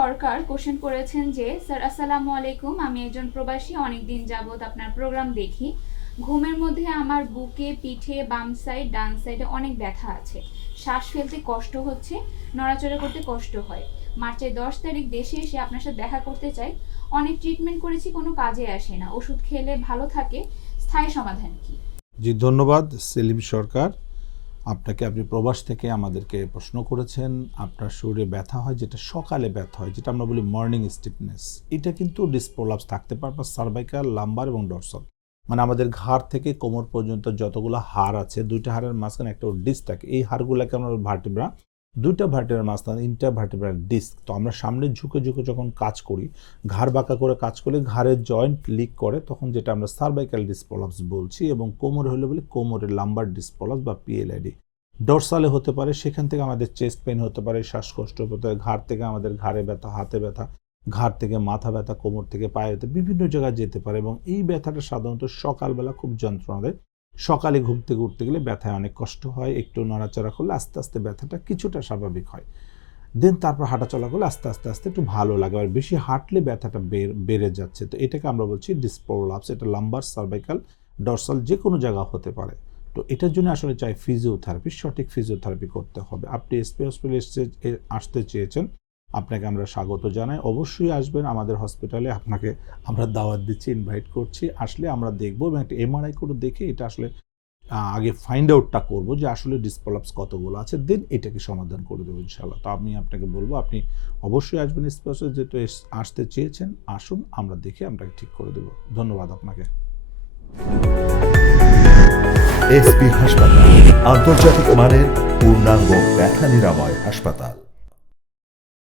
সরকার question করেছেন যে sir আসসালামু আলাইকুম, আমি একজন প্রবাসী, অনেকদিন যাবত আপনার প্রোগ্রাম দেখি। ঘুমের মধ্যে আমার বুকে, পিঠে, বাম সাইড, ডান সাইডে অনেক ব্যথা আছে। শ্বাস ফেলতে কষ্ট হচ্ছে, নড়াচড়া করতে কষ্ট হয়। মার্চের 10 তারিখ দেশে এসে আপনার সাথে দেখা করতে চাই। অনেক ট্রিটমেন্ট করেছি, কোনো কাজে আসে না। ওষুধ খেলে ভালো থাকে, স্থায়ী সমাধান কি? জি, ধন্যবাদ সেলিম সরকার আপনাকে। আপনি প্রবাস থেকে আমাদেরকে প্রশ্ন করেছেন। আপনার শরীরে ব্যথা হয়, যেটা সকালে ব্যথা হয়, যেটা আমরা বলি মর্নিং স্টিফনেস। এটা কিন্তু ডিস্ক প্রলাপস থাকতে পারে আপনার সার্ভাইকাল, লাম্বার এবং ডরসাল, মানে আমাদের ঘাড় থেকে কোমর পর্যন্ত যতগুলো হাড় আছে, দুইটা হাড়ের মাঝখানে একটা ডিস্ক থাকে। এই হাড়গুলোকে আমরা ভার্টিব্রা, দুইটা ভার্টিব্রার মাঝখানে ইন্টারভার্টিব্রাল ডিস্ক। তো আমরা সামনে ঝুঁকে ঝুঁকে যখন কাজ করি, ঘাড় বাঁকা করে কাজ করলে ঘাড়ের জয়েন্ট লিক করে, তখন যেটা আমরা সার্ভাইকাল ডিস্ক প্রলাপস বলছি। এবং কোমরে হলে বলি কোমরের লাম্বার ডিস্ক প্রলাপস বা পিএলআইডি। ডরসালে হতে পারে, সেখান থেকে আমাদের চেস্ট পেন হতে পারে, শ্বাসকষ্ট হতে পারে। ঘাড় থেকে আমাদের ঘাড়ে ব্যথা, হাতে ব্যথা, ঘাড় থেকে মাথা ব্যথা, কোমর থেকে পায়ে ব্যথা, বিভিন্ন জায়গায় যেতে পারে। এবং এই ব্যথাটা সাধারণত সকালবেলা খুব যন্ত্রণা দেয়। সকালে ঘুম থেকে উঠতে গেলে ব্যথায় অনেক কষ্ট হয়। একটু নড়াচড়া করলে আস্তে আস্তে ব্যথাটা কিছুটা স্বাভাবিক হয়। দেন তারপর হাঁটাচলা করলে আস্তে আস্তে আস্তে একটু ভালো লাগে। আর বেশি হাঁটলে ব্যথাটা বেড়ে যাচ্ছে। তো এটাকে আমরা বলছি ডিস্ক প্রলাপস। এটা লাম্বার, সার্ভাইকাল, ডরসাল যে কোনো জায়গা হতে পারে। তো এটার জন্য আসলে চাই ফিজিওথেরাপি, সঠিক ফিজিওথেরাপি করতে হবে। আপনি এসপি হসপিটালে আসতে চেয়েছেন, আপনাকে আমরা স্বাগত জানাই। অবশ্যই আসবেন আমাদের হসপিটালে, আপনাকে আমরা দাওয়াত দিচ্ছি, ইনভাইট করছি। আসলে আমরা দেখবো এবং একটা এমআরআই করে দেখে এটা আসলে আগে ফাইন্ড আউটটা করবো যে আসলে ডিস্ক প্রলাপস কতগুলো আছে, দেন এটাকে সমাধান করে দেবো ইনশাআল্লাহ। তো আমি আপনাকে বলবো আপনি অবশ্যই আসবেন এসপি হসপিটালে, যেহেতু আসতে চেয়েছেন আসুন, আমরা দেখে আপনাকে ঠিক করে দেবো। ধন্যবাদ আপনাকে। এসপি হাসপাতাল, আন্তর্জাতিক মানের পূর্ণাঙ্গ ব্যথা নিরাময় হাসপাতাল।